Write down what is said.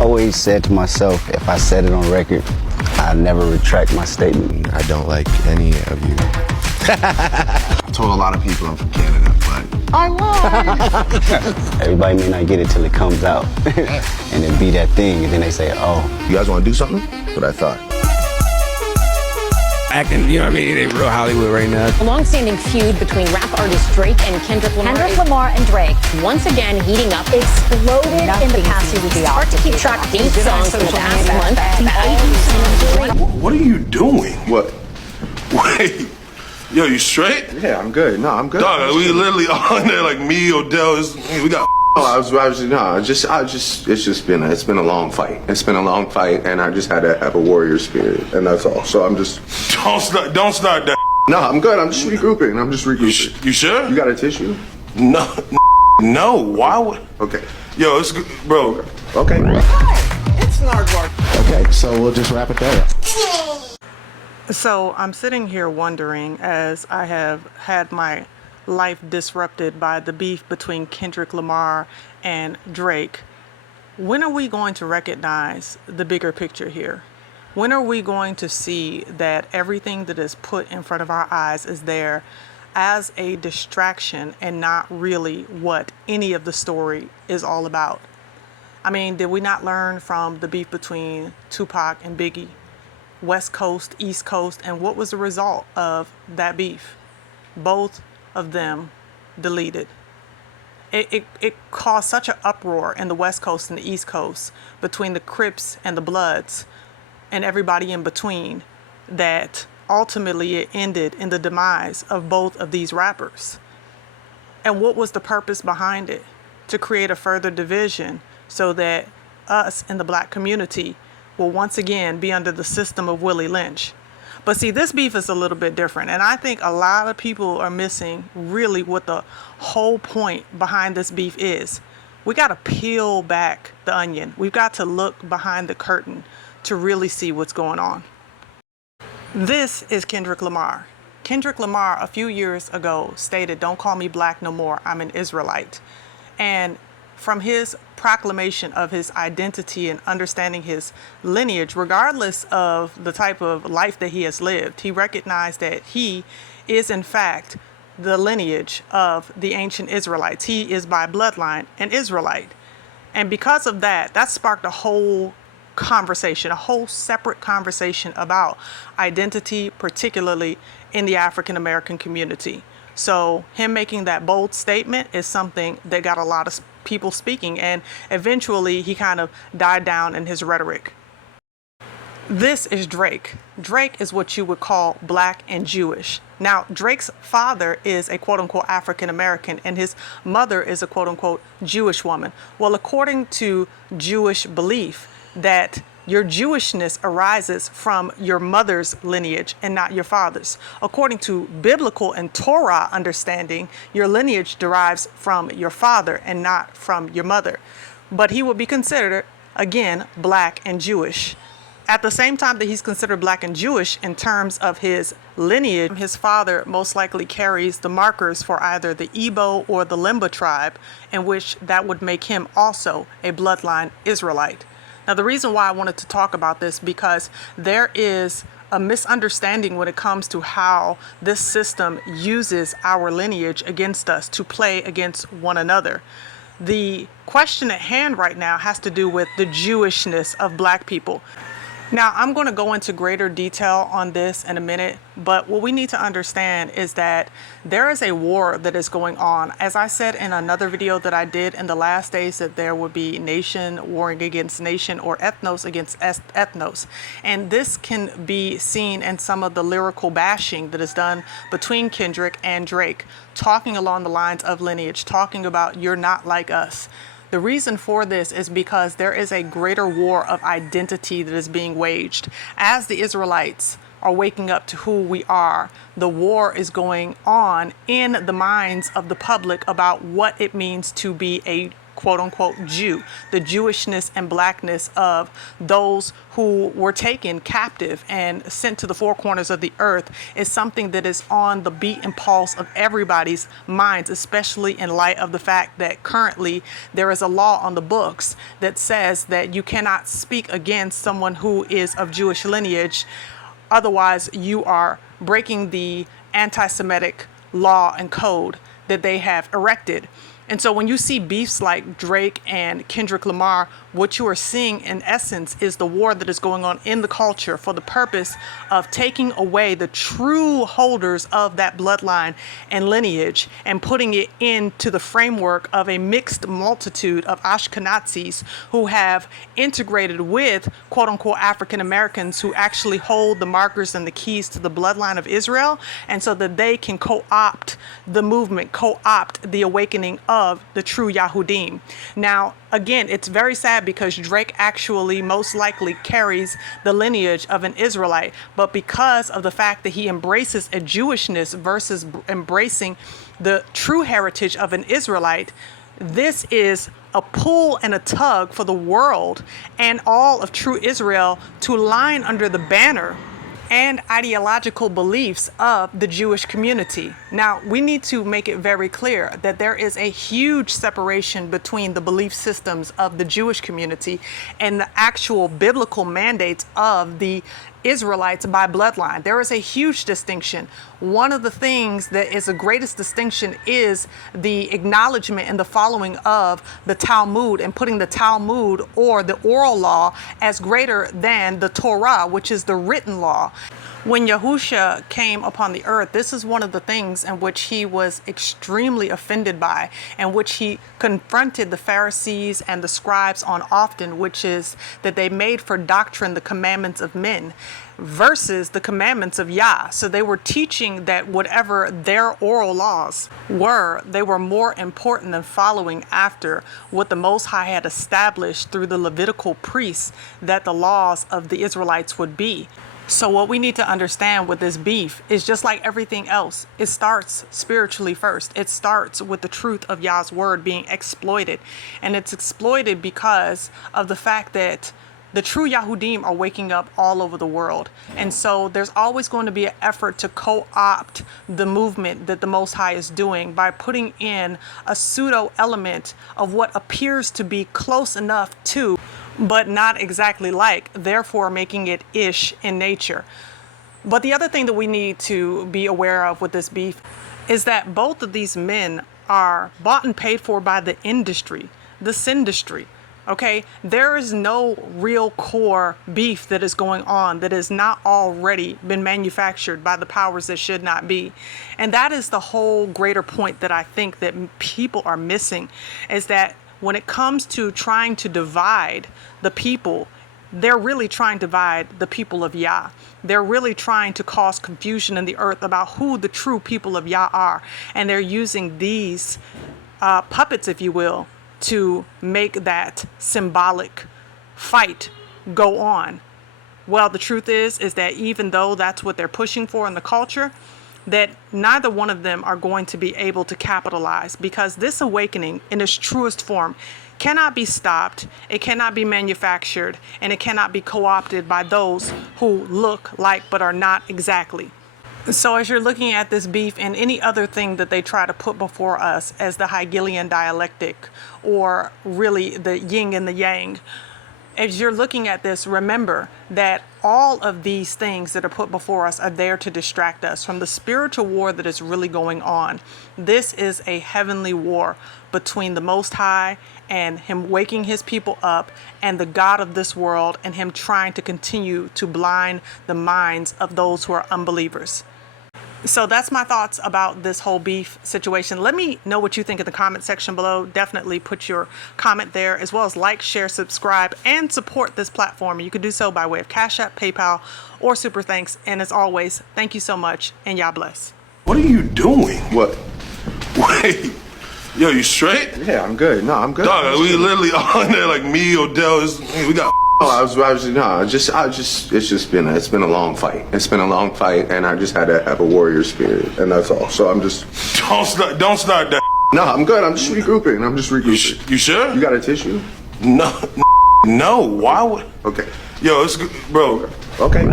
always said to myself, if I said it on record, I never retract my statement. I don't like any of you. I told a lot of people I'm from Canada, but I lied. Everybody may not get it till it comes out. And it be that thing, and then they say, oh. You guys want to do something? That's what I thought. Acting, you know what I mean? They real Hollywood right now. A long-standing feud between rap artist Drake and Kendrick Lamar. And Drake. Once again heating up. Exploded in the past few weeks. It's hard to keep track of date songs from the past month. What are you doing? What? Wait. Yo, you straight? Yeah, I'm good. No, I'm good. Dog, we literally on there like me, Odell. We got. It's been a long fight. It's been a long fight, and I just had to have a warrior spirit, and that's all. So I'm just. Don't start that. No, I'm good. I'm just regrouping. You sure? You got a tissue? No. No. Why would? Okay. Yo, it's good, bro. Okay. It's Nardwar. Okay, so we'll just wrap it there. So I'm sitting here wondering, as I have had my life disrupted by the beef between Kendrick Lamar and Drake, when are we going to recognize the bigger picture here? When are we going to see that everything that is put in front of our eyes is there as a distraction and not really what any of the story is all about? I mean, did we not learn from the beef between Tupac and Biggie? West Coast, East Coast, and what was the result of that beef? Both of them deleted. It caused such an uproar in the West Coast and the East Coast between the Crips and the Bloods and everybody in between that ultimately it ended in the demise of both of these rappers. And what was the purpose behind it? To create a further division so that us in the black community will once again be under the system of Willie Lynch. But see, this beef is a little bit different, and I think a lot of people are missing really what the whole point behind this beef is. We got to peel back the onion. We've got to look behind the curtain to really see what's going on. This is Kendrick Lamar. Kendrick Lamar a few years ago stated, "Don't call me black no more, I'm an Israelite." And from his proclamation of his identity and understanding his lineage, regardless of the type of life that he has lived, he recognized that he is in fact the lineage of the ancient Israelites. He is by bloodline an Israelite. And because of that, that sparked a whole conversation, a whole separate conversation about identity, particularly in the African American community. So him making that bold statement is something that got a lot of people speaking, and eventually he kind of died down in his rhetoric. This is Drake. Drake is what you would call black and Jewish. Now, Drake's father is a quote-unquote African American, and his mother is a quote-unquote Jewish woman. Well, according to Jewish belief, that your Jewishness arises from your mother's lineage and not your father's. According to biblical and Torah understanding, your lineage derives from your father and not from your mother. But he would be considered, again, black and Jewish. At the same time that he's considered black and Jewish in terms of his lineage, his father most likely carries the markers for either the Igbo or the Limba tribe, in which that would make him also a bloodline Israelite. Now, the reason why I wanted to talk about this, because there is a misunderstanding when it comes to how this system uses our lineage against us to play against one another. The question at hand right now has to do with the Jewishness of black people. Now, I'm going to go into greater detail on this in a minute, but what we need to understand is that there is a war that is going on. As I said in another video that I did in the last days, that there would be nation warring against nation or ethnos against ethnos. And this can be seen in some of the lyrical bashing that is done between Kendrick and Drake, talking along the lines of lineage, talking about "you're not like us." The reason for this is because there is a greater war of identity that is being waged. As the Israelites are waking up to who we are, the war is going on in the minds of the public about what it means to be a quote unquote Jew, the Jewishness and blackness of those who were taken captive and sent to the four corners of the earth is something that is on the beat and pulse of everybody's minds, especially in light of the fact that currently there is a law on the books that says that you cannot speak against someone who is of Jewish lineage. Otherwise, you are breaking the anti-Semitic law and code that they have erected. And so when you see beefs like Drake and Kendrick Lamar, what you are seeing in essence is the war that is going on in the culture for the purpose of taking away the true holders of that bloodline and lineage and putting it into the framework of a mixed multitude of Ashkenazis who have integrated with quote unquote African Americans who actually hold the markers and the keys to the bloodline of Israel, and so that they can co-opt the movement, co-opt the awakening of the true Yahudim. Now, again, it's very sad because Drake actually most likely carries the lineage of an Israelite, but because of the fact that he embraces a Jewishness versus embracing the true heritage of an Israelite, this is a pull and a tug for the world and all of true Israel to line under the banner and ideological beliefs of the Jewish community. Now, we need to make it very clear that there is a huge separation between the belief systems of the Jewish community and the actual biblical mandates of the Israelites by bloodline. There is a huge distinction. One of the things that is the greatest distinction is the acknowledgement and the following of the Talmud and putting the Talmud or the oral law as greater than the Torah, which is the written law. When Yahusha came upon the earth, this is one of the things in which he was extremely offended by, and which he confronted the Pharisees and the scribes on often, which is that they made for doctrine the commandments of men versus the commandments of Yah. So they were teaching that whatever their oral laws were, they were more important than following after what the Most High had established through the Levitical priests that the laws of the Israelites would be. So what we need to understand with this beef is just like everything else, it starts spiritually first. It starts with the truth of Yah's word being exploited. And it's exploited because of the fact that the true Yahudim are waking up all over the world. And so there's always going to be an effort to co-opt the movement that the Most High is doing by putting in a pseudo element of what appears to be close enough to, but not exactly like, therefore making it ish in nature. But the other thing that we need to be aware of with this beef is that both of these men are bought and paid for by the industry, the sindustry. Okay, there is no real core beef that is going on that has not already been manufactured by the powers that should not be. And that is the whole greater point that I think that people are missing, is that when it comes to trying to divide the people, they're really trying to divide the people of Yah. They're really trying to cause confusion in the earth about who the true people of Yah are. And they're using these puppets, if you will, to make that symbolic fight go on. Well, the truth is that even though that's what they're pushing for in the culture, that neither one of them are going to be able to capitalize, because this awakening in its truest form cannot be stopped, it cannot be manufactured, and it cannot be co-opted by those who look like but are not exactly. So as you're looking at this beef and any other thing that they try to put before us as the Hegelian dialectic, or really the yin and the yang, as you're looking at this, remember that all of these things that are put before us are there to distract us from the spiritual war that is really going on. This is a heavenly war between the Most High and him waking his people up, and the God of this world, and him trying to continue to blind the minds of those who are unbelievers. So that's my thoughts about this whole beef situation. Let me know what you think in the comment section below. Definitely put your comment there, as well as like, share, subscribe, and support this platform. You can do so by way of CashApp, PayPal, or Super Thanks. And as always, thank you so much, and Yah bless. What are you doing? What? Wait. Yo, you straight? Yeah, I'm good. No, I'm good. Dog, we literally on there like me, Odell. We got. It's been a long fight. It's been a long fight, and I just had to have a warrior spirit, and that's all. So I'm just. Don't start that. No, I'm good. I'm just regrouping. You sure? You got a tissue? No, no. Why would? Okay. Yo, it's good, bro. Okay.